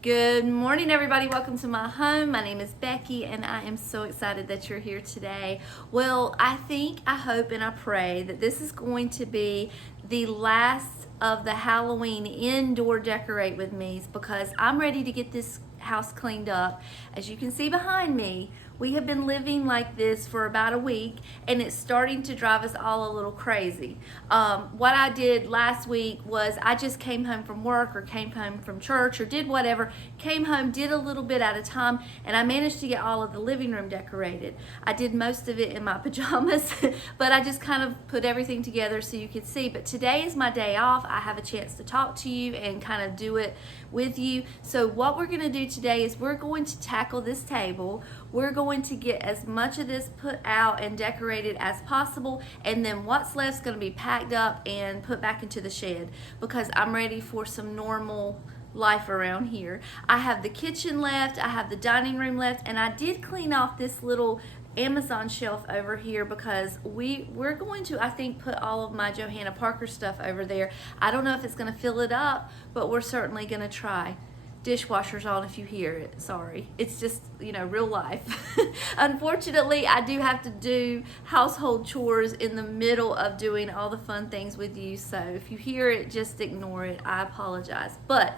Good morning, everybody. Welcome to my home. My name is Becky, and I am so excited that you're here today. Well, I hope, and I pray that this is going to be the last of the Halloween indoor decorate with me's because I'm ready to get this house cleaned up. As you can see behind me, we have been living like this for about a week, and it's starting to drive us all a little crazy. What I did last week was I just came home from work or came home from church or did whatever, came home, did a little bit at a time, and I managed to get all of the living room decorated. I did most of it in my pajamas, but I just kind of put everything together so you could see. But today is my day off. I have a chance to talk to you and kind of do it with you. So what we're going to do today is we're going to tackle this table. We're going to get as much of this put out and decorated as possible, and then what's left is going to be packed up and put back into the shed because I'm ready for some normal life around here. I have the kitchen left, I have the dining room left, and I did clean off this little Amazon shelf over here because we're going to, I think, put all of my Johanna Parker stuff over there. I don't know if it's going to fill it up, but we're certainly going to try. Dishwasher's on if you hear it. Sorry. It's just, real life. Unfortunately, I do have to do household chores in the middle of doing all the fun things with you. So if you hear it, just ignore it. I apologize. But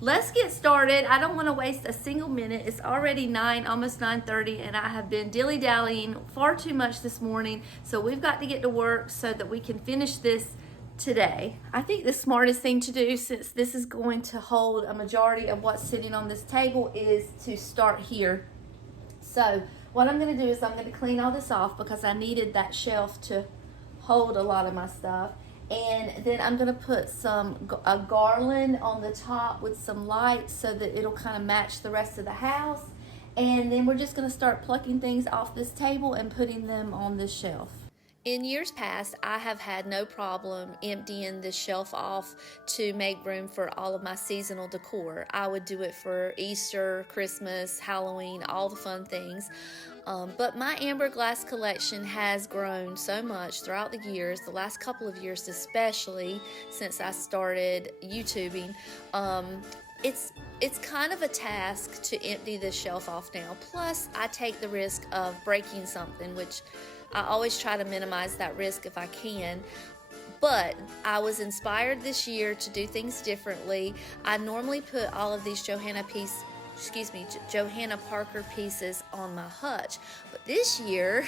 let's get started. I don't want to waste a single minute. It's already almost 9:30, and I have been dilly-dallying far too much this morning. So we've got to get to work so that we can finish this today. I think the smartest thing to do, since this is going to hold a majority of what's sitting on this table, is to start here. So what I'm going to do is I'm going to clean all this off because I needed that shelf to hold a lot of my stuff. And then I'm going to put a garland on the top with some lights so that it'll kind of match the rest of the house. And then we're just going to start plucking things off this table and putting them on this shelf. In years past, I have had no problem emptying this shelf off to make room for all of my seasonal decor. I would do it for Easter, Christmas, Halloween, all the fun things. But my amber glass collection has grown so much throughout the years, the last couple of years especially, since I started YouTubing. It's kind of a task to empty this shelf off now. Plus, I take the risk of breaking something, which I always try to minimize that risk if I can. But I was inspired this year to do things differently. I normally put all of these Johanna Parker pieces on my hutch. But this year,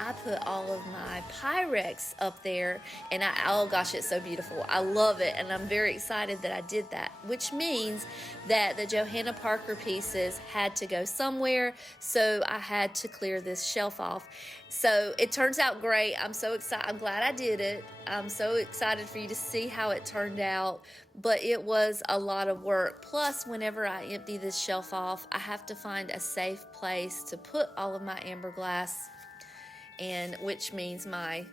I put all of my Pyrex up there, and oh gosh, it's so beautiful. I love it, and I'm very excited that I did that, which means that the Johanna Parker pieces had to go somewhere, so I had to clear this shelf off. So it turns out great. I'm so excited. I'm glad I did it. I'm so excited for you to see how it turned out, but it was a lot of work. Plus, whenever I empty this shelf off, I have to find a safe place to put all of my amber glass, and which means my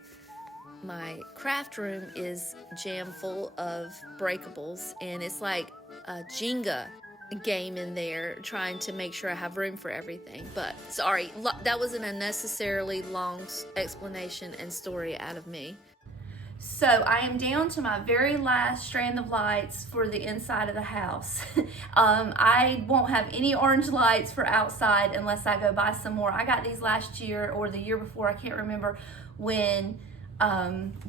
craft room is jam full of breakables, and it's like a Jenga game in there trying to make sure I have room for everything. But sorry, that was an unnecessarily long explanation and story out of me. So I am down to my very last strand of lights for the inside of the house. I won't have any orange lights for outside unless I go buy some more. I got these last year or the year before, I can't remember, when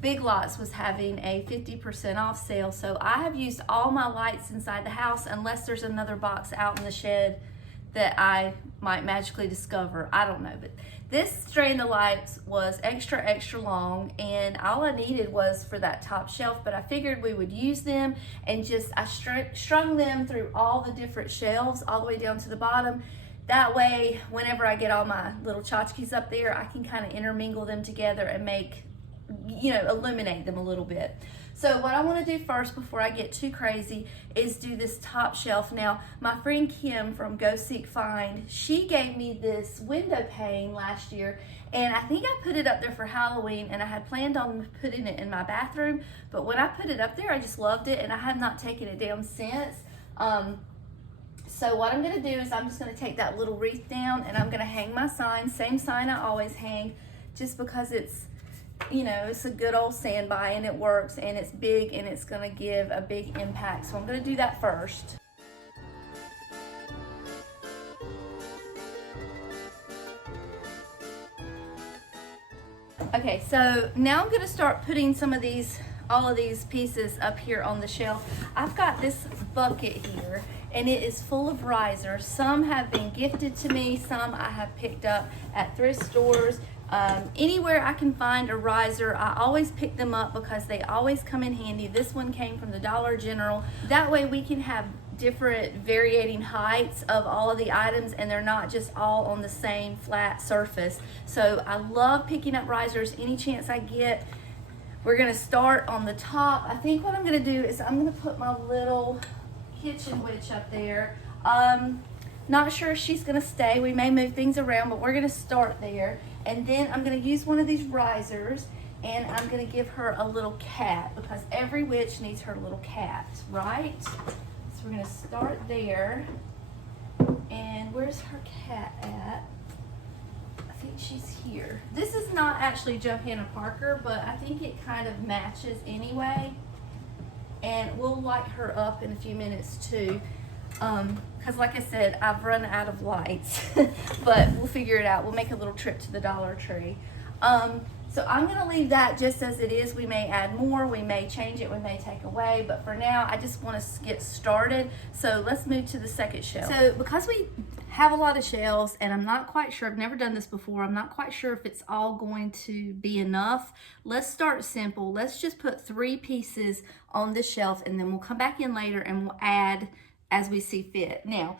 Big Lots was having a 50% off sale. So I have used all my lights inside the house unless there's another box out in the shed that I might magically discover. I don't know, but this strand of lights was extra long, and all I needed was for that top shelf, but I figured we would use them, and I strung them through all the different shelves all the way down to the bottom. That way, whenever I get all my little tchotchkes up there, I can kind of intermingle them together and make, illuminate them a little bit. So what I want to do first before I get too crazy is do this top shelf. Now, my friend Kim from Go Seek Find, she gave me this window pane last year, and I think I put it up there for Halloween, and I had planned on putting it in my bathroom, but when I put it up there, I just loved it, and I have not taken it down since. So what I'm going to do is I'm just going to take that little wreath down, and I'm going to hang my sign, same sign I always hang, just because it's it's a good old standby and it works and it's big and it's going to give a big impact. So I'm going to do that first. Okay, so now I'm gonna start putting all of these pieces up here on the shelf. I've got this bucket here and it is full of risers. Some have been gifted to me, some I have picked up at thrift stores. Anywhere I can find a riser, I always pick them up because they always come in handy. This one came from the Dollar General. That way we can have different varying heights of all of the items and they're not just all on the same flat surface. So I love picking up risers any chance I get. We're gonna start on the top. I think what I'm gonna do is I'm gonna put my little kitchen witch up there. Not sure if she's gonna stay. We may move things around, but we're gonna start there. And then I'm gonna use one of these risers and I'm gonna give her a little cat because every witch needs her little cat, right? So we're gonna start there. And where's her cat at? I think she's here. This is not actually Johanna Parker, but I think it kind of matches anyway. And we'll light her up in a few minutes too. Because like I said, I've run out of lights, but we'll figure it out. We'll make a little trip to the Dollar Tree. So I'm gonna leave that just as it is. We may add more, we may change it, we may take away, but for now, I just wanna get started. So let's move to the second shelf. So because we have a lot of shelves and I'm not quite sure, I've never done this before, I'm not quite sure if it's all going to be enough. Let's start simple. Let's just put 3 pieces on this shelf and then we'll come back in later and we'll add as we see fit. Now,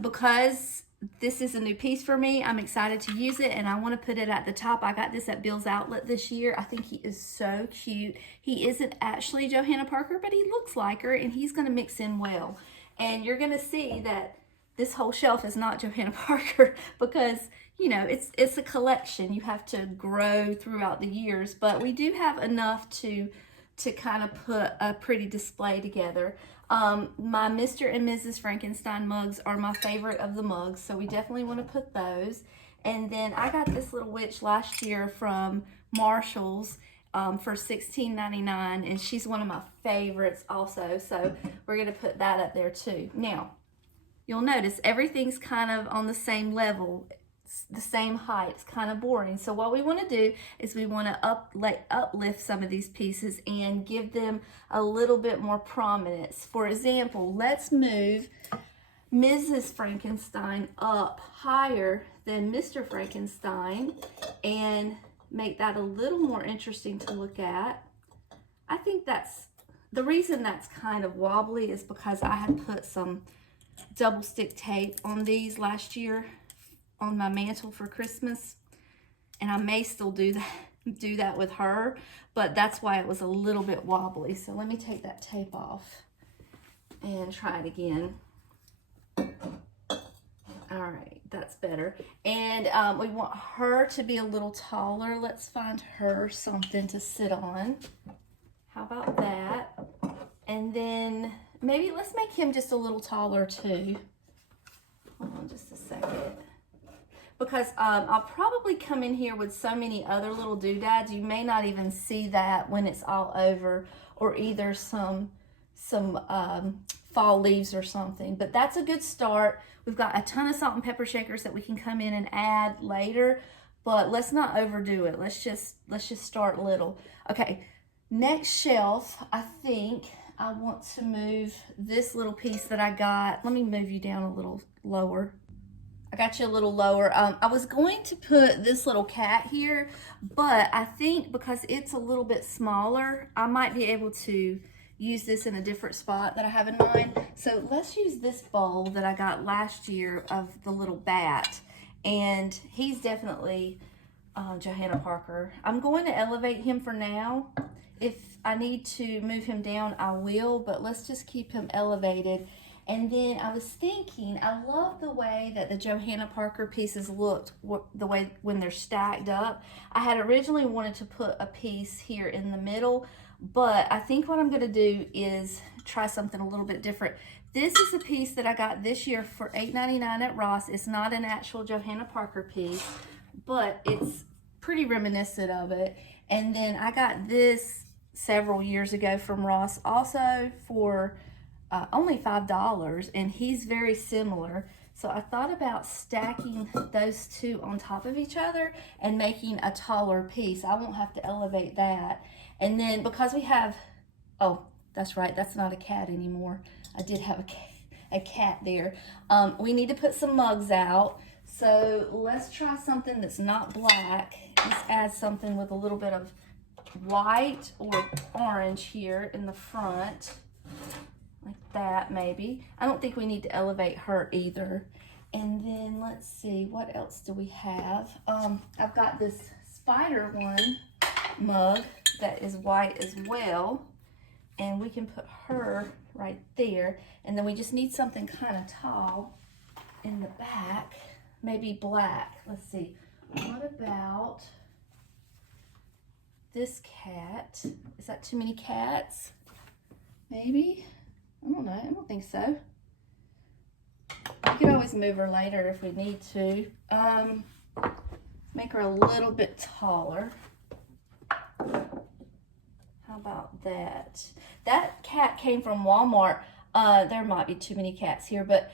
because this is a new piece for me, I'm excited to use it and I want to put it at the top. I got this at Bill's Outlet this year. I think he is so cute. He isn't actually Johanna Parker, but he looks like her and he's going to mix in well. And you're going to see that this whole shelf is not Johanna Parker because, you know, it's a collection. You have to grow throughout the years, but we do have enough to kind of put a pretty display together. My Mr. and Mrs. Frankenstein mugs are my favorite of the mugs, so we definitely want to put those. And then I got this little witch last year from Marshall's for $16.99, and she's one of my favorites also, so we're going to put that up there too. Now, you'll notice everything's kind of on the same level, the same height. It's kind of boring. So what we want to do is we want to uplift some of these pieces and give them a little bit more prominence. For example, let's move Mrs. Frankenstein up higher than Mr. Frankenstein and make that a little more interesting to look at. I think that's the reason that's kind of wobbly is because I had put some double stick tape on these last year on my mantle for Christmas, and I may still do that with her, but that's why it was a little bit wobbly. So let me take that tape off and try it again. All right, that's better. And we want her to be a little taller. Let's find her something to sit on. How about that? And then maybe let's make him just a little taller too. Hold on just a second. Because I'll probably come in here with so many other little doodads, you may not even see that when it's all over, or either some fall leaves or something. But that's a good start. We've got a ton of salt and pepper shakers that we can come in and add later, but let's not overdo it. Let's just start little. Okay, next shelf, I think I want to move this little piece that I got. Let me move you down a little lower. I got you a little lower. I was going to put this little cat here, but I think because it's a little bit smaller, I might be able to use this in a different spot that I have in mind. So let's use this bowl that I got last year of the little bat. And he's definitely Johanna Parker. I'm going to elevate him for now. If I need to move him down, I will, but let's just keep him elevated. And then I was thinking, I love the way that the Johanna Parker pieces looked, the way when they're stacked up. I had originally wanted to put a piece here in the middle, but I think what I'm going to do is try something a little bit different. This is a piece that I got this year for $8.99 at Ross. It's not an actual Johanna Parker piece, but it's pretty reminiscent of it. And then I got this several years ago from Ross also for only $5, and he's very similar. So I thought about stacking those two on top of each other and making a taller piece. I won't have to elevate that. And then because we have, oh, that's right, that's not a cat anymore. I did have a cat there. We need to put some mugs out. So let's try something that's not black. Let's add something with a little bit of white or orange here in the front. Like that, maybe. I don't think we need to elevate her either. And then let's see, what else do we have? I've got this spider one mug that is white as well. And we can put her right there. And then we just need something kind of tall in the back. Maybe black. Let's see. What about this cat? Is that too many cats? Maybe? I don't know. I don't think so. We can always move her later if we need to. Make her a little bit taller. How about that? That cat came from Walmart. There might be too many cats here, but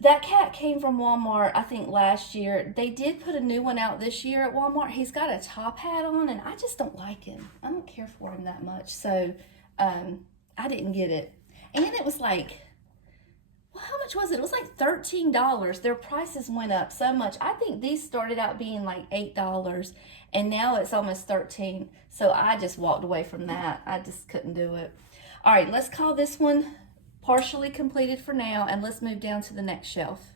that cat came from Walmart, I think, last year. They did put a new one out this year at Walmart. He's got a top hat on, and I just don't like him. I don't care for him that much, so I didn't get it. And it was like, well, how much was it? It was like $13. Their prices went up so much. I think these started out being like $8, and now it's almost $13. So I just walked away from that. I just couldn't do it. All right, let's call this one partially completed for now, and let's move down to the next shelf.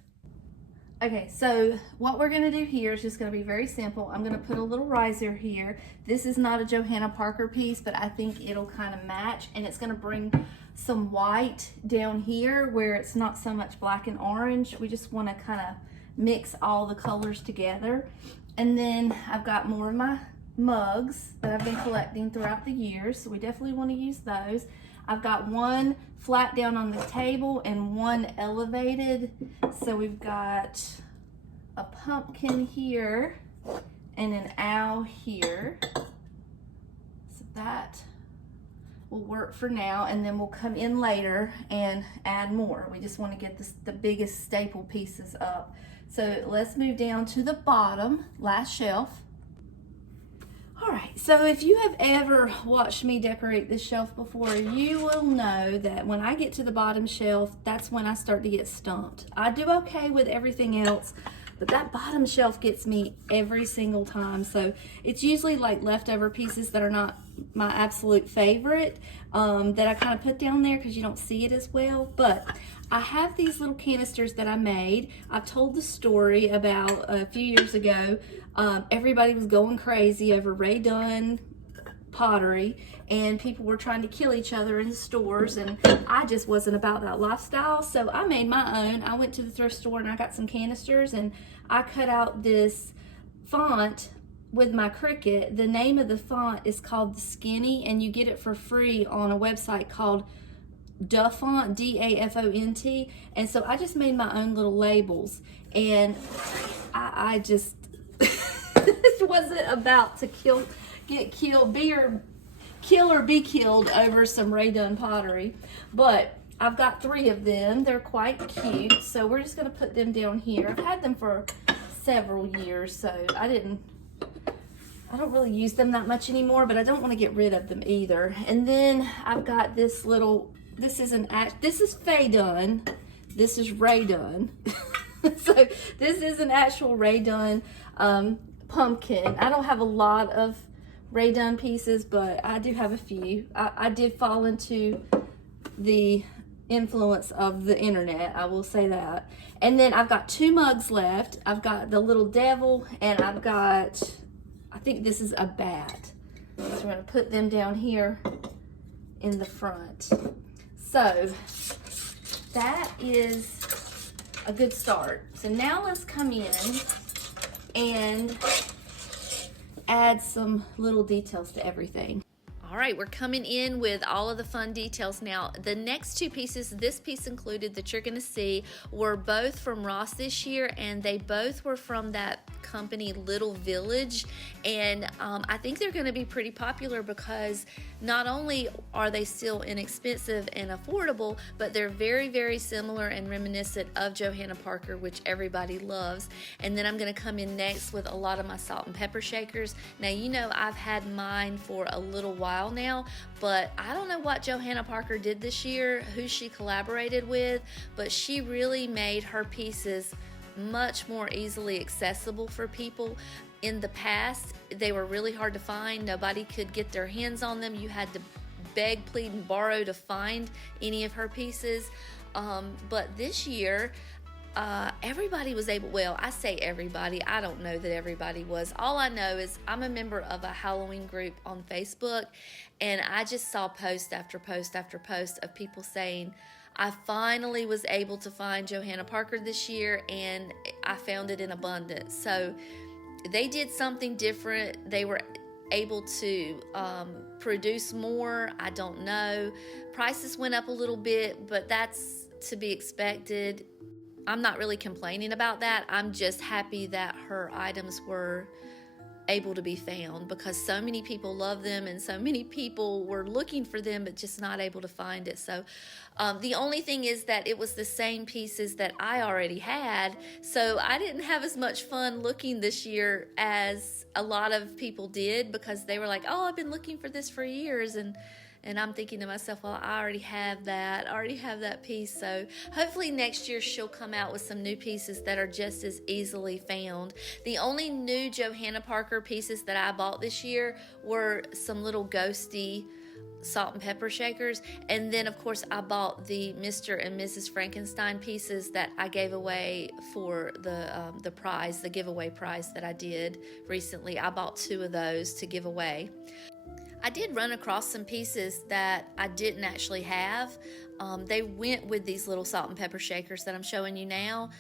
Okay, so what we're gonna do here is just gonna be very simple. I'm gonna put a little riser here. This is not a Johanna Parker piece, but I think it'll kind of match, and it's gonna bring some white down here where it's not so much black and orange. We just wanna kind of mix all the colors together. And then I've got more of my mugs that I've been collecting throughout the years, so we definitely wanna use those. I've got one flat down on the table and one elevated. So we've got a pumpkin here and an owl here. So that will work for now, and then we'll come in later and add more. We just want to get the biggest staple pieces up. So let's move down to the bottom, last shelf. All right, so if you have ever watched me decorate this shelf before, you will know that when I get to the bottom shelf, that's when I start to get stumped. I do okay with everything else, but that bottom shelf gets me every single time. So it's usually like leftover pieces that are not my absolute favorite that I kind of put down there because you don't see it as well. But I have these little canisters that I made. I've told the story about a few years ago. Everybody was going crazy over Ray Dunn pottery, and people were trying to kill each other in stores, and I just wasn't about that lifestyle, so I made my own. I went to the thrift store and I got some canisters, and I cut out this font with my Cricut. The name of the font is called The Skinny, and you get it for free on a website called Dafont, D-A-F-O-N-T. And so I just made my own little labels, and I just wasn't about to kill or be killed over some Ray Dunn pottery. But I've got 3 of them. They're quite cute, so we're just going to put them down here. I've had them for several years, so I don't really use them that much anymore, but I don't want to get rid of them either. And then I've got this little, this is Faye Dunn, this is Ray Dunn. So this is an actual Ray Dunn pumpkin. I don't have a lot of Ray Dunn pieces, but I do have a few. I did fall into the influence of the internet, I will say that. And then I've got 2 mugs left. I've got the little devil, and I've got, I think this is a bat. So we're going to put them down here in the front. So that is a good start. So now let's come in and add some little details to everything. All right, we're coming in with all of the fun details now. The next 2 pieces, this piece included, that you're gonna see, were both from Ross this year, and they both were from that company Little Village, and I think they're going to be pretty popular because not only are they still inexpensive and affordable, but they're very, very similar and reminiscent of Johanna Parker, which everybody loves. And then I'm going to come in next with a lot of my salt and pepper shakers. Now, you know, I've had mine for a little while now, but I don't know what Johanna Parker did this year, who she collaborated with, but she really made her pieces much more easily accessible for people. In the past, they were really hard to find. Nobody could get their hands on them. You had to beg, plead, and borrow to find any of her pieces. But this year, everybody was able, well, I say everybody, I don't know that everybody was. All I know is I'm a member of a Halloween group on Facebook, and I just saw post after post after post of people saying, I finally was able to find Johanna Parker this year, and I found it in abundance. So they did something different. They were able to produce more. I don't know. Prices went up a little bit, but that's to be expected. I'm not really complaining about that. I'm just happy that her items were able to be found because so many people love them and so many people were looking for them but just not able to find it. So the only thing is that it was the same pieces that I already had, so I didn't have as much fun looking this year as a lot of people did because they were like, oh, I've been looking for this for years, and I'm thinking to myself, well, I already have that piece. So hopefully next year she'll come out with some new pieces that are just as easily found. The only new Johanna Parker pieces that I bought this year were some little ghosty salt and pepper shakers. And then, of course, I bought the Mr. and Mrs. Frankenstein pieces that I gave away for the prize, the giveaway prize that I did recently. I bought 2 of those to give away. I did run across some pieces that I didn't actually have. They went with these little salt and pepper shakers that I'm showing you now,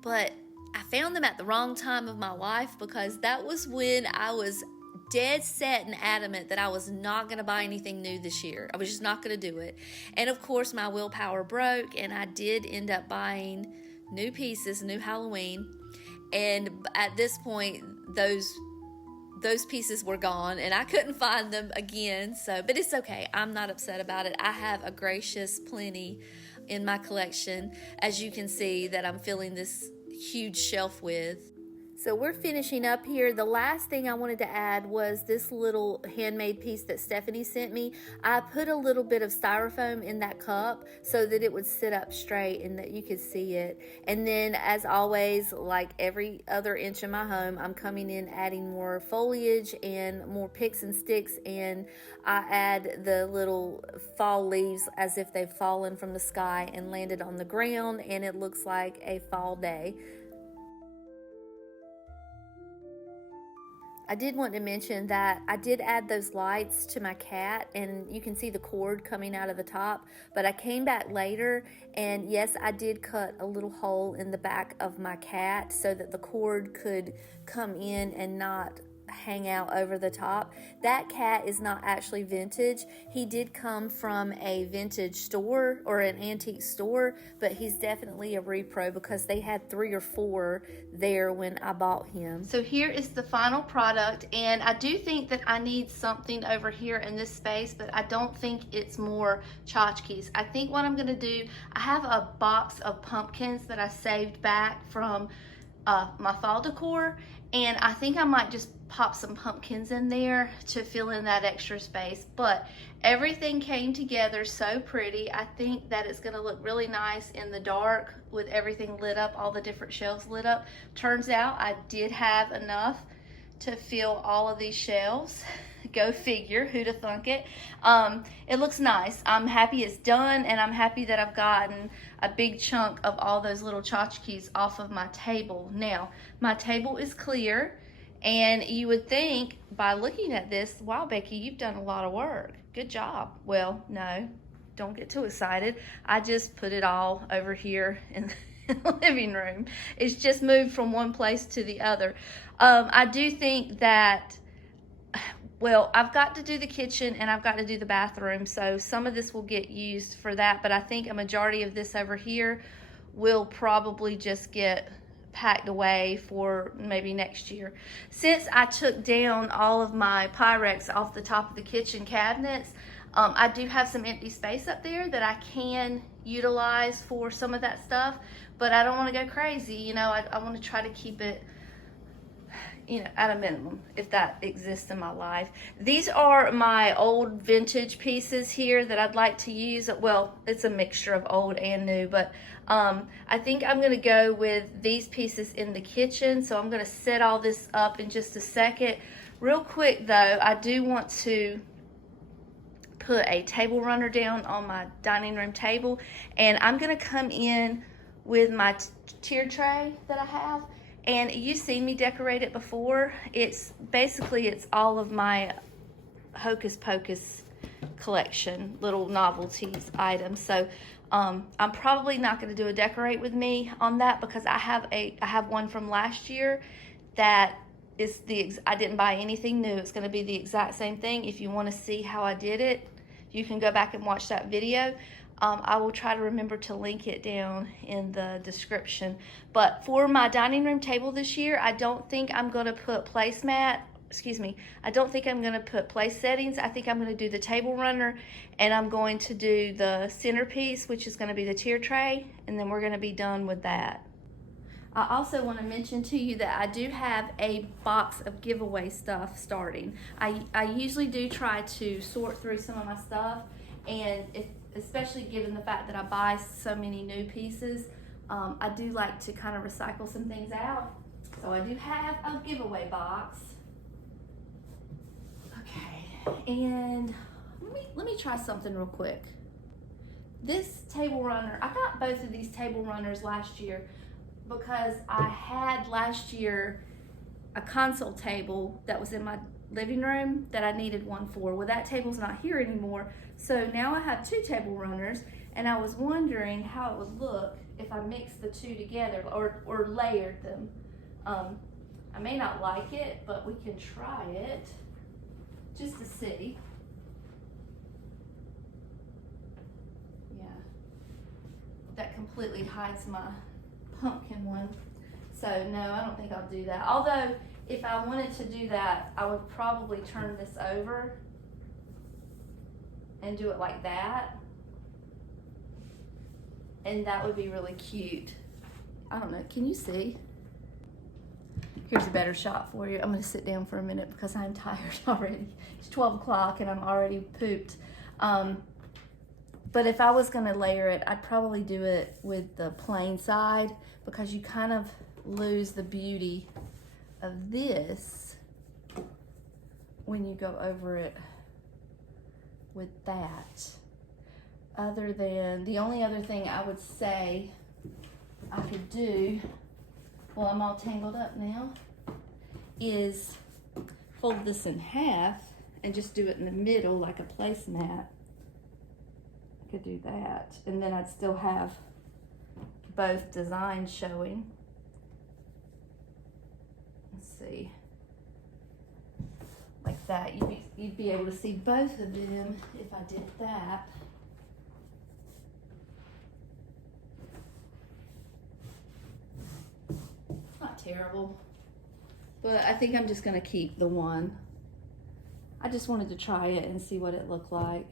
but I found them at the wrong time of my life because that was when I was dead set and adamant that I was not going to buy anything new this year. I was just not going to do it. And of course, my willpower broke, and I did end up buying new pieces, new Halloween. And at this point, those pieces were gone and I couldn't find them again. So, but it's okay. I'm not upset about it. I have a gracious plenty in my collection, as you can see, that I'm filling this huge shelf with. So we're finishing up here. The last thing I wanted to add was this little handmade piece that Stephanie sent me. I put a little bit of styrofoam in that cup so that it would sit up straight and that you could see it. And then, as always, like every other inch of my home, I'm coming in adding more foliage and more picks and sticks, and I add the little fall leaves as if they've fallen from the sky and landed on the ground, and it looks like a fall day. I did want to mention that I did add those lights to my cat, and you can see the cord coming out of the top, but I came back later, and yes, I did cut a little hole in the back of my cat so that the cord could come in and not hang out over the top. That cat is not actually vintage. He did come from a vintage store or an antique store, but he's definitely a repro because they had 3 or 4 there when I bought him. So here is the final product, and I do think that I need something over here in this space, but I don't think it's more tchotchkes. I think what I'm going to do, I have a box of pumpkins that I saved back from my fall decor, and I think I might just pop some pumpkins in there to fill in that extra space. But everything came together so pretty. I think that it's going to look really nice in the dark with everything lit up, all the different shelves lit up. Turns out I did have enough to fill all of these shelves. Go figure, who'd have thunk it. It looks nice. I'm happy it's done, and I'm happy that I've gotten a big chunk of all those little tchotchkes off of my table. Now, my table is clear, and you would think by looking at this, wow, Becky, you've done a lot of work. Good job. Well, no, don't get too excited. I just put it all over here in the living room. It's just moved from one place to the other. I do think that, well, I've got to do the kitchen and I've got to do the bathroom, so some of this will get used for that, but I think a majority of this over here will probably just get packed away for maybe next year. Since I took down all of my Pyrex off the top of the kitchen cabinets, I do have some empty space up there that I can utilize for some of that stuff, but I don't want to go crazy. You know, I want to try to keep it, you know, at a minimum, if that exists in my life. These are my old vintage pieces here that I'd like to use. Well, it's a mixture of old and new, but I think I'm gonna go with these pieces in the kitchen. So I'm gonna set all this up in just a second. Real quick though, I do want to put a table runner down on my dining room table, and I'm gonna come in with my tier tray that I have. And you've seen me decorate it before. It's all of my Hocus Pocus collection, little novelties items. So I'm probably not going to do a decorate with me on that, because I have one from last year that is I didn't buy anything new. It's going to be the exact same thing. If you want to see how I did it, you can go back and watch that video. I will try to remember to link it down in the description. But for my dining room table this year, I don't think I'm going to put I don't think I'm going to put place settings. I think I'm going to do the table runner, and I'm going to do the centerpiece, which is going to be the tier tray, and then we're going to be done with that. I also want to mention to you that I do have a box of giveaway stuff starting. I usually do try to sort through some of my stuff, and especially given the fact that I buy so many new pieces, I do like to kind of recycle some things out. So I do have a giveaway box. Okay, and let me try something real quick. This table runner, I got both of these table runners last year because I had last year a console table that was in my living room that I needed one for. Well, that table's not here anymore, so now I have two table runners, and I was wondering how it would look if I mixed the two together or layered them. I may not like it, but we can try it just to see. Yeah, that completely hides my pumpkin one. So no, I don't think I'll do that. Although if I wanted to do that, I would probably turn this over and do it like that. And that would be really cute. I don't know, can you see? Here's a better shot for you. I'm gonna sit down for a minute because I'm tired already. It's 12 o'clock and I'm already pooped. But if I was gonna layer it, I'd probably do it with the plain side, because you kind of lose the beauty of this when you go over it with that. Other than, the only other thing I would say I could do, well, I'm all tangled up now, is fold this in half and just do it in the middle like a placemat. I could do that, and then I'd still have both designs showing. Let's see, like that. You'd be able to see both of them if I did that. Not terrible, but I think I'm just gonna keep the one. I just wanted to try it and see what it looked like.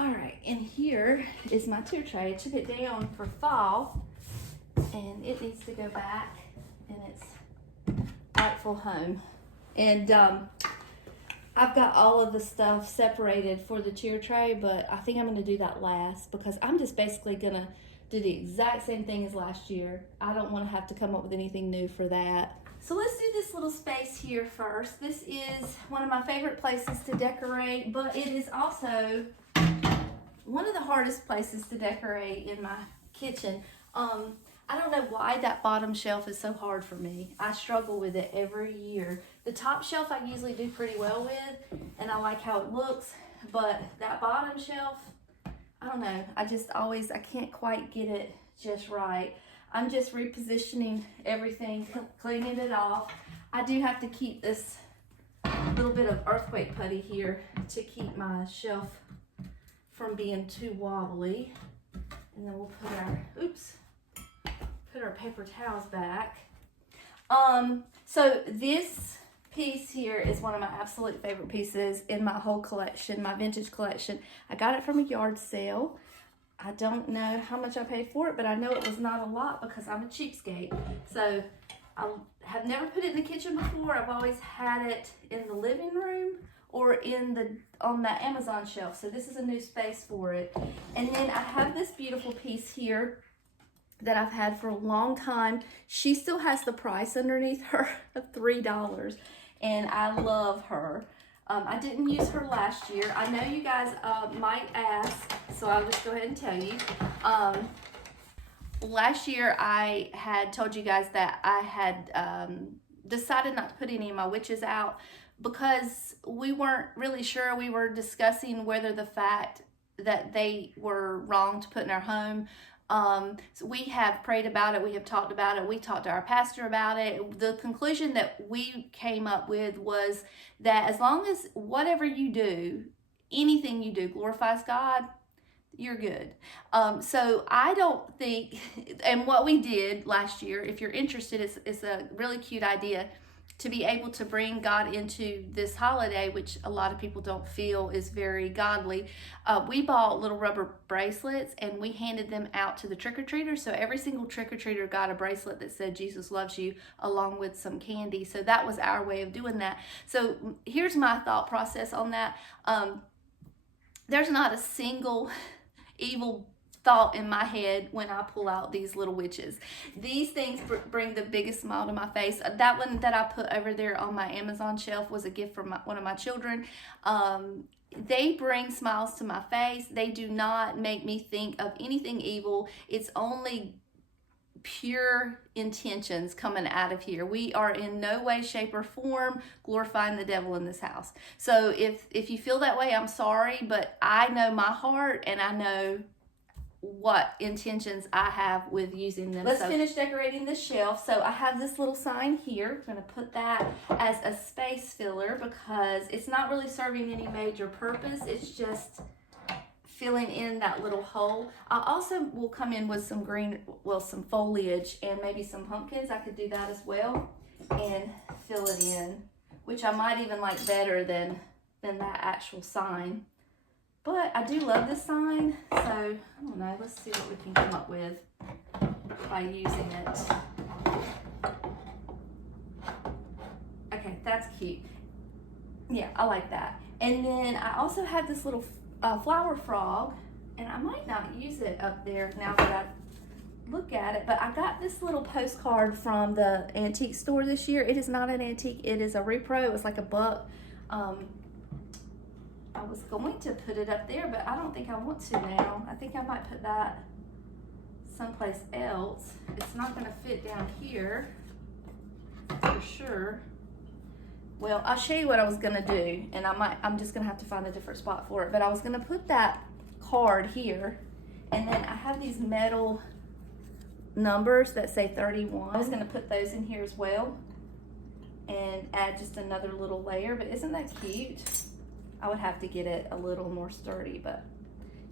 All right, and here is my tier tray. I took it down for fall, and it needs to go back in its rightful home. And I've got all of the stuff separated for the tier tray, but I think I'm gonna do that last, because I'm just basically gonna do the exact same thing as last year. I don't wanna have to come up with anything new for that. So let's do this little space here first. This is one of my favorite places to decorate, but it is also one of the hardest places to decorate in my kitchen. I don't know why that bottom shelf is so hard for me. I struggle with it every year. The top shelf I usually do pretty well with, and I like how it looks, but that bottom shelf, I don't know. I can't quite get it just right. I'm just repositioning everything, cleaning it off. I do have to keep this little bit of earthquake putty here to keep my shelf from being too wobbly. And then we'll put put our paper towels back. So this piece here is one of my absolute favorite pieces in my whole collection, my vintage collection. I got it from a yard sale. I don't know how much I paid for it, but I know it was not a lot because I'm a cheapskate. So I have never put it in the kitchen before. I've always had it in the living room or on the Amazon shelf. So this is a new space for it. And then I have this beautiful piece here that I've had for a long time. She still has the price underneath her of $3, and I love her. I didn't use her last year. I know you guys might ask, so I'll just go ahead and tell you. Last year I had told you guys that I had decided not to put any of my witches out because we weren't really sure. We were discussing whether the fact that they were wrong to put in our home. So we have prayed about it. We have talked about it. We talked to our pastor about it. The conclusion that we came up with was that as long as whatever you do, anything you do glorifies God, you're good. So I don't think, and what we did last year, if you're interested, it's a really cute idea to be able to bring God into this holiday, which a lot of people don't feel is very godly. We bought little rubber bracelets and we handed them out to the trick-or-treaters. So every single trick-or-treater got a bracelet that said Jesus loves you, along with some candy. So that was our way of doing that. So here's my thought process on that. There's not a single evil thought in my head when I pull out these little witches. These things bring the biggest smile to my face. That one that I put over there on my Amazon shelf was a gift from one of my children. They bring smiles to my face. They do not make me think of anything evil. It's only pure intentions coming out of here. We are in no way, shape, or form glorifying the devil in this house. So if you feel that way, I'm sorry, but I know my heart and I know what intentions I have with using them. Let's finish decorating this shelf. So I have this little sign here. I'm going to put that as a space filler because it's not really serving any major purpose. It's just filling in that little hole. I also will come in with some green, well, some foliage and maybe some pumpkins. I could do that as well and fill it in, which I might even like better than that actual sign. But I do love this sign, so I don't know, let's see what we can come up with by using it. Okay, that's cute. Yeah, I like that. And then I also have this little flower frog, and I might not use it up there now that I look at it, but I got this little postcard from the antique store this year. It is not an antique, it is a repro. It was like $1. I was going to put it up there, but I don't think I want to now. I think I might put that someplace else. It's not going to fit down here for sure. Well, I'll show you what I was going to do, and I'm just going to have to find a different spot for it. But I was going to put that card here, and then I have these metal numbers that say 31. I was going to put those in here as well and add just another little layer, but isn't that cute? I would have to get it a little more sturdy, but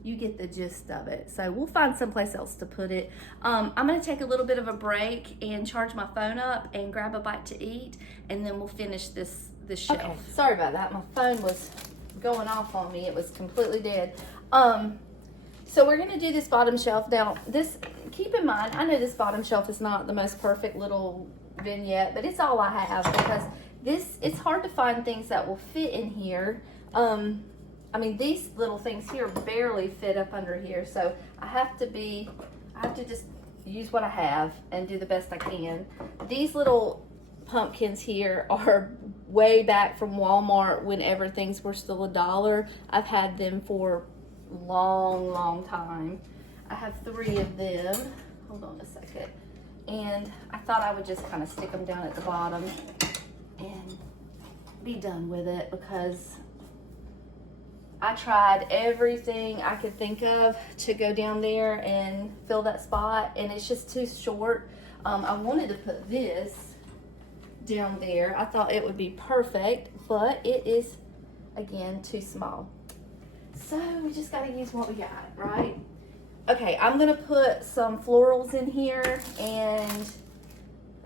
you get the gist of it. So we'll find someplace else to put it. I'm gonna take a little bit of a break and charge my phone up and grab a bite to eat, and then we'll finish this shelf. Okay, sorry about that. My phone was going off on me. It was completely dead. So we're gonna do this bottom shelf. Now, keep in mind, I know this bottom shelf is not the most perfect little vignette, but it's all I have because it's hard to find things that will fit in here. I mean, these little things here barely fit up under here, so I have to just use what I have and do the best I can. These little pumpkins here are way back from Walmart whenever things were still $1. I've had them for a long time. I have 3 of them. Hold on a second. And I thought I would just kind of stick them down at the bottom and be done with it because I tried everything I could think of to go down there and fill that spot, and it's just too short. I wanted to put this down there. I thought it would be perfect, but it is, again, too small. So we just got to use what we got, right? Okay, I'm gonna put some florals in here and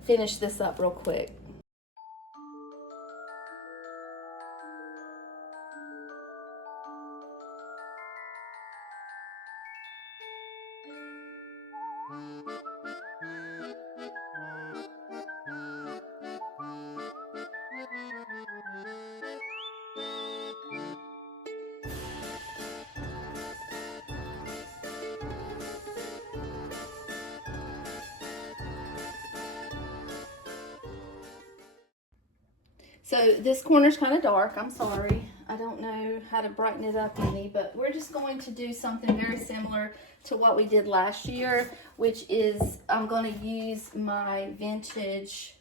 finish this up real quick. So this corner's kind of dark, I'm sorry. I don't know how to brighten it up any, but we're just going to do something very similar to what we did last year, which is I'm going to use my vintage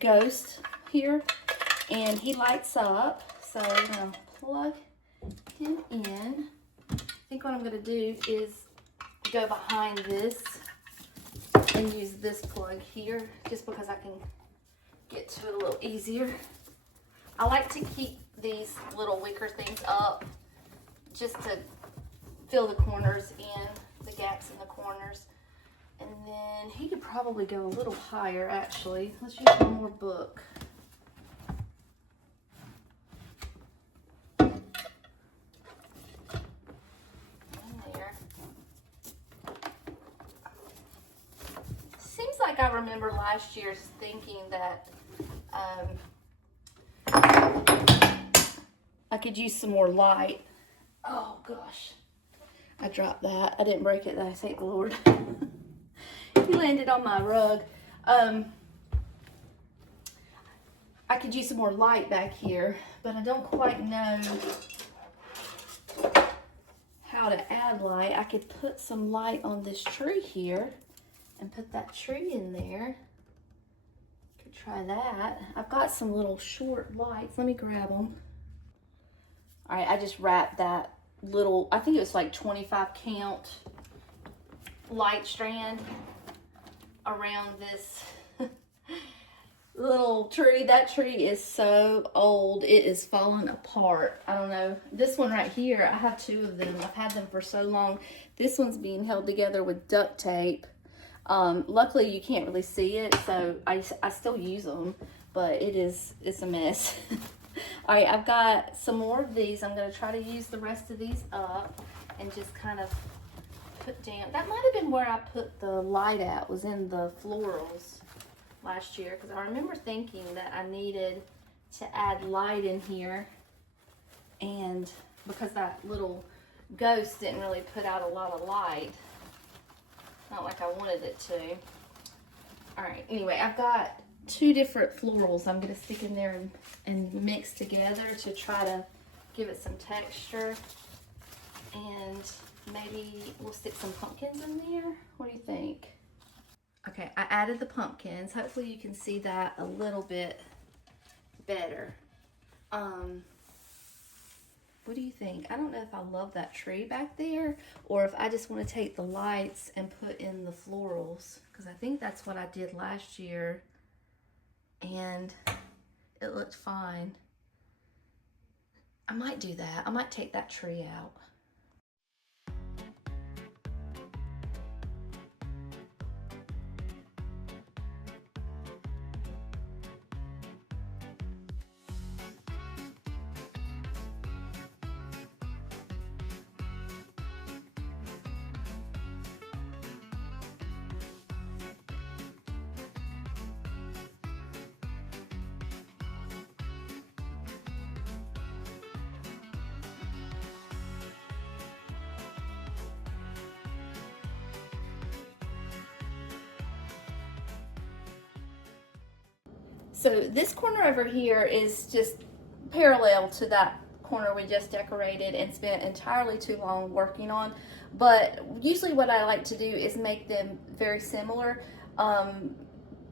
ghost here, and he lights up. So I'm going to plug him in. I think what I'm going to do is go behind this and use this plug here, just because I can get to it a little easier. I like to keep these little wicker things up just to fill the corners in, the gaps in the corners. And then he could probably go a little higher, actually. Let's use one more book. In there. Seems like I remember last year's thinking that I could use some more light. Oh gosh, I dropped that. I didn't break it though, thank the Lord. He landed on my rug. I could use some more light back here, but I don't quite know how to add light. I could put some light on this tree here and put that tree in there. Could try that. I've got some little short lights. Let me grab them. All right, I just wrapped that little, I think it was like 25 count light strand around this little tree. That tree is so old, it is falling apart. I don't know. This one right here, I have two of them. I've had them for so long. This one's being held together with duct tape. Luckily you can't really see it, so I still use them, but it's a mess. All right, I've got some more of these. I'm going to try to use the rest of these up and just kind of put down. That might have been where I put the light at, was in the florals last year, because I remember thinking that I needed to add light in here, and because that little ghost didn't really put out a lot of light, not like I wanted it to. All right, anyway, I've got two different florals I'm going to stick in there and mix together to try to give it some texture. And maybe we'll stick some pumpkins in there. What do you think? Okay, I added the pumpkins. Hopefully you can see that a little bit better. What do you think? I don't know if I love that tree back there, or if I just want to take the lights and put in the florals, because I think that's what I did last year and it looked fine. I might do that. I might take that tree out. So this corner over here is just parallel to that corner we just decorated and spent entirely too long working on. But usually what I like to do is make them very similar.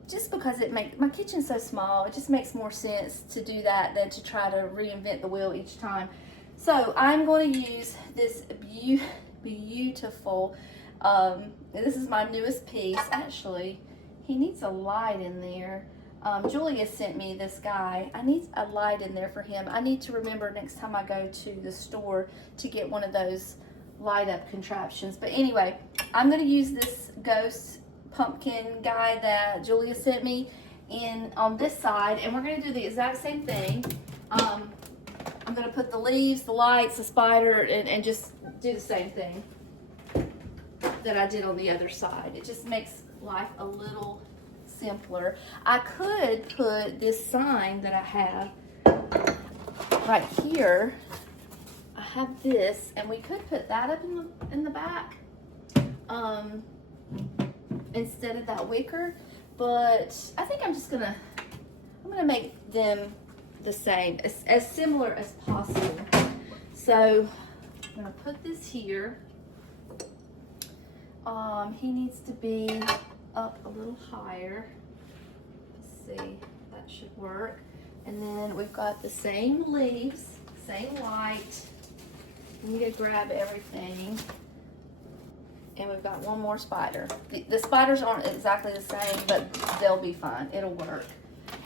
Just because my kitchen's so small, it just makes more sense to do that than to try to reinvent the wheel each time. So I'm going to use this beautiful, this is my newest piece. Actually, he needs a light in there. Julia sent me this guy. I need a light in there for him. I need to remember next time I go to the store to get one of those light up contraptions. But anyway, I'm going to use this ghost pumpkin guy that Julia sent me on this side, and we're going to do the exact same thing. I'm going to put the leaves, the lights, the spider, and just do the same thing that I did on the other side. It just makes life a little simpler. I could put this sign that I have right here. I have this, and we could put that up in the back instead of that wicker, but I think I'm gonna make them the same, as similar as possible. So I'm gonna put this here. He needs to be up a little higher. Let's see, that should work. And then we've got the same leaves, same light. We need to grab everything. And we've got one more spider. The spiders aren't exactly the same, but they'll be fine. It'll work.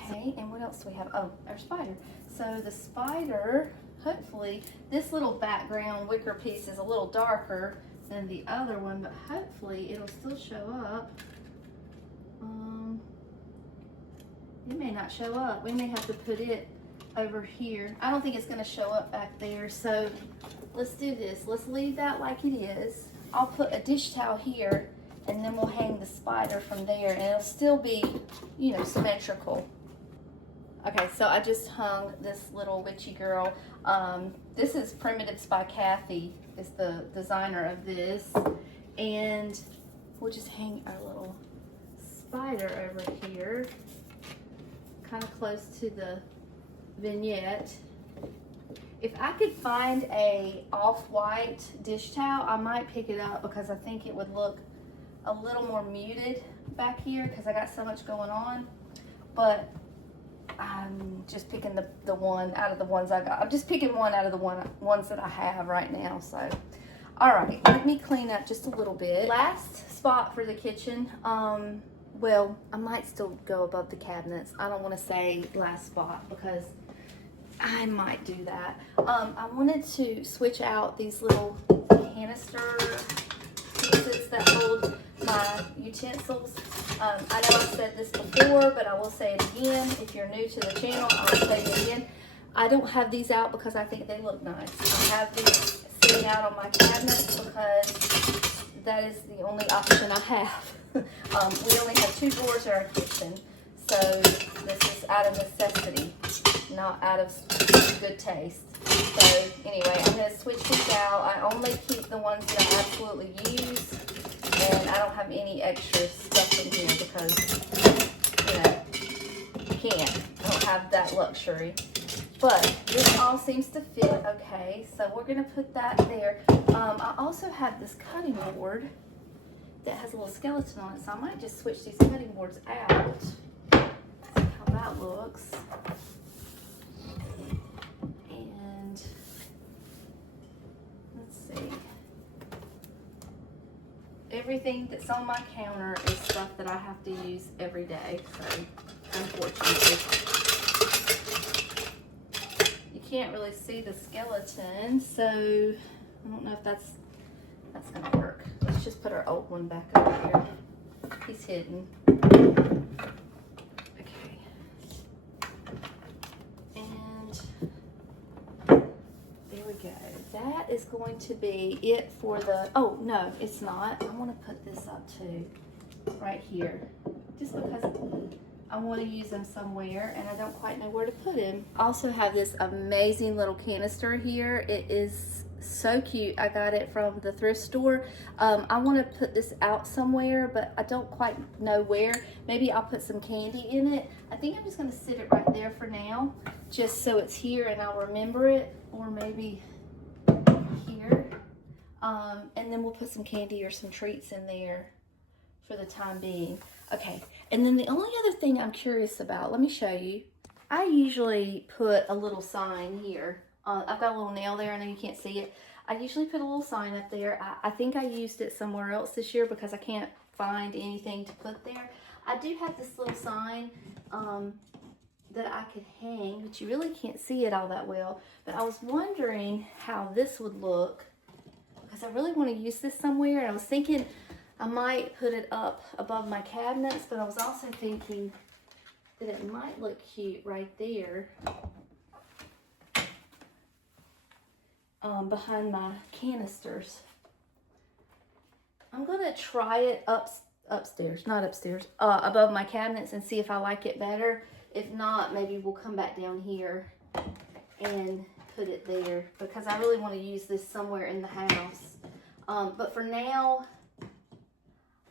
Okay, and what else do we have? Oh, our spider. So the spider, hopefully, this little background wicker piece is a little darker than the other one, but hopefully it'll still show up. It may not show up. We may have to put it over here. I don't think it's gonna show up back there, so let's do this. Let's leave that like it is. I'll put a dish towel here, and then we'll hang the spider from there, and it'll still be, you know, symmetrical. Okay, so I just hung this little witchy girl. This is Primitives by Kathy, is the designer of this. And we'll just hang our little spider over here, kind of close to the vignette. If I could find a off-white dish towel, I might pick it up because I think it would look a little more muted back here because I got so much going on. But I'm just picking the one out of the ones I got. I'm just picking one out of the ones that I have right now. So, all right, let me clean up just a little bit. Last spot for the kitchen. Well, I might still go above the cabinets. I don't want to say last spot because I might do that. I wanted to switch out these little canister pieces that hold my utensils. I know I've said this before, but I will say it again. If you're new to the channel, I will say it again. I don't have these out because I think they look nice. I have these sitting out on my cabinets because that is the only option I have. We only have 2 drawers in our kitchen, so this is out of necessity, not out of good taste. So anyway, I'm going to switch these out. I only keep the ones that I absolutely use, and I don't have any extra stuff in here because, you know, you can't. I don't have that luxury. But this all seems to fit okay, so we're going to put that there. I also have this cutting board that has a little skeleton on it, so I might just switch these cutting boards out. See how that looks. And let's see. Everything that's on my counter is stuff that I have to use every day, so unfortunately. You can't really see the skeleton, so I don't know if that's gonna work. Let's just put our old one back over here. He's hidden. Okay. And there we go. That is going to be it for the, oh no, it's not. I want to put this up too, right here. Just because I want to use them somewhere and I don't quite know where to put him. I also have this amazing little canister here. It is so cute. I got it from the thrift store. I want to put this out somewhere, but I don't quite know where. Maybe I'll put some candy in it. I think I'm just going to sit it right there for now, just so it's here and I'll remember it, or maybe here. And then we'll put some candy or some treats in there for the time being. Okay, and then the only other thing I'm curious about, let me show you. I usually put a little sign here. I've got a little nail there. I know you can't see it. I usually put a little sign up there. I think I used it somewhere else this year because I can't find anything to put there. I do have this little sign that I could hang, but you really can't see it all that well. But I was wondering how this would look because I really want to use this somewhere. And I was thinking I might put it up above my cabinets, but I was also thinking that it might look cute right there behind my canisters. I'm gonna try it upstairs, not upstairs, above my cabinets and see if I like it better. If not, maybe we'll come back down here and put it there because I really want to use this somewhere in the house. But for now,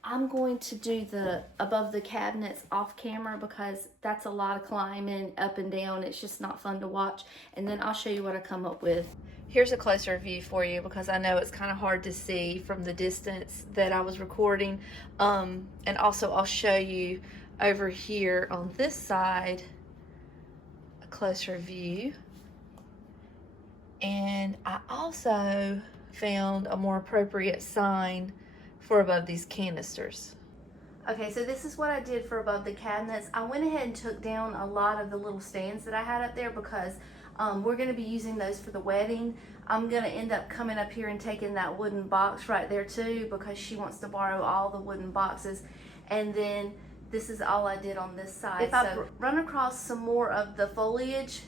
I'm going to do the above the cabinets off camera because that's a lot of climbing up and down. It's just not fun to watch. And then I'll show you what I come up with. Here's a closer view for you because I know it's kind of hard to see from the distance that I was recording. And also I'll show you over here on this side a closer view. And I also found a more appropriate sign for above these canisters. Okay, so this is what I did for above the cabinets. I went ahead and took down a lot of the little stands that I had up there because we're gonna be using those for the wedding. I'm gonna end up coming up here and taking that wooden box right there too because she wants to borrow all the wooden boxes. And then this is all I did on this side. If I run across some more of the foliage,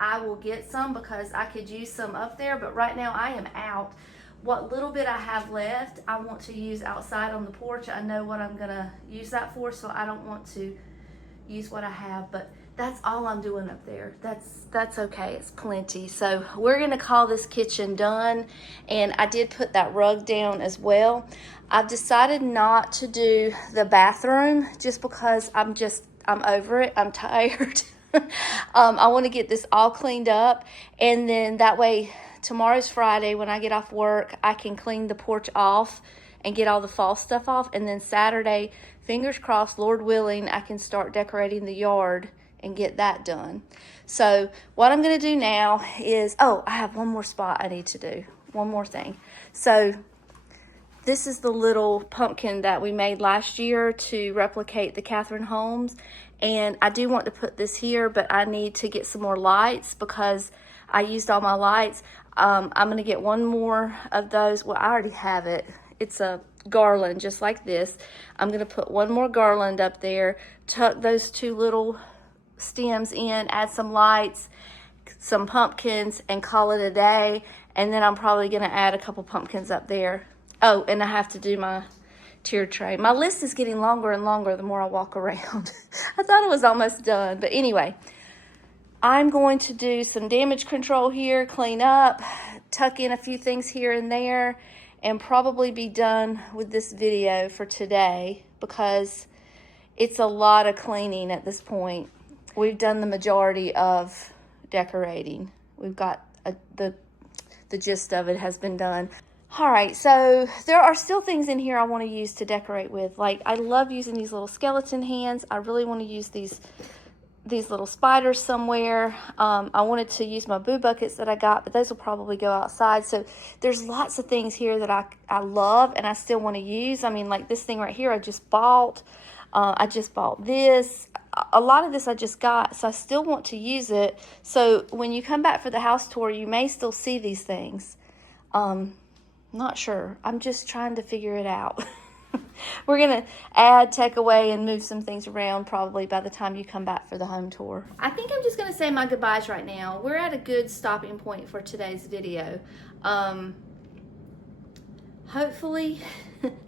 I will get some because I could use some up there, but right now I am out. What little bit I have left, I want to use outside on the porch. I know what I'm gonna use that for, so I don't want to use what I have, but that's all I'm doing up there. That's okay, it's plenty. So we're gonna call this kitchen done, and I did put that rug down as well. I've decided not to do the bathroom just because I'm over it, I'm tired. I wanna get this all cleaned up, and then that way, tomorrow's Friday, when I get off work, I can clean the porch off and get all the fall stuff off. And then Saturday, fingers crossed, Lord willing, I can start decorating the yard and get that done. So what I'm going to do now is, I have one more spot I need to do. One more thing. So this is the little pumpkin that we made last year to replicate the Catherine Holmes. And I do want to put this here, but I need to get some more lights because I used all my lights. I'm going to get one more of those. Well, I already have it. It's a garland just like this. I'm going to put one more garland up there, tuck those two little stems in, add some lights, some pumpkins, and call it a day. And then I'm probably going to add a couple pumpkins up there. Oh, and I have to do my tier tray. My list is getting longer and longer the more I walk around. I thought it was almost done. But anyway, I'm going to do some damage control here, clean up, tuck in a few things here and there, and probably be done with this video for today because it's a lot of cleaning at this point. We've done the majority of decorating. We've got the gist of it has been done. All right, so there are still things in here I want to use to decorate with. Like, I love using these little skeleton hands. I really want to use these little spiders somewhere. I wanted to use my boo buckets that I got, but those will probably go outside. So there's lots of things here that I love and I still want to use. I mean, like this thing right here I just bought. I just bought this. A lot of this I just got, so I still want to use it. So when you come back for the house tour, you may still see these things. Not sure. I'm just trying to figure it out. We're going to add, take away, and move some things around probably by the time you come back for the home tour. I think I'm just going to say my goodbyes right now. We're at a good stopping point for today's video. Hopefully,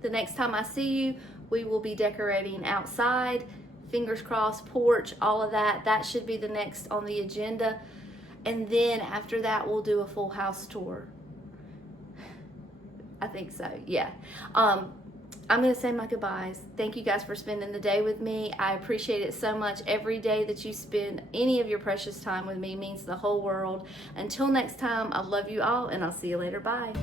the next time I see you, we will be decorating outside. Fingers crossed, porch, all of that. That should be the next on the agenda. And then after that, we'll do a full house tour. I think so, yeah. I'm going to say my goodbyes. Thank you guys for spending the day with me. I appreciate it so much. Every day that you spend any of your precious time with me means the whole world. Until next time, I love you all, and I'll see you later. Bye.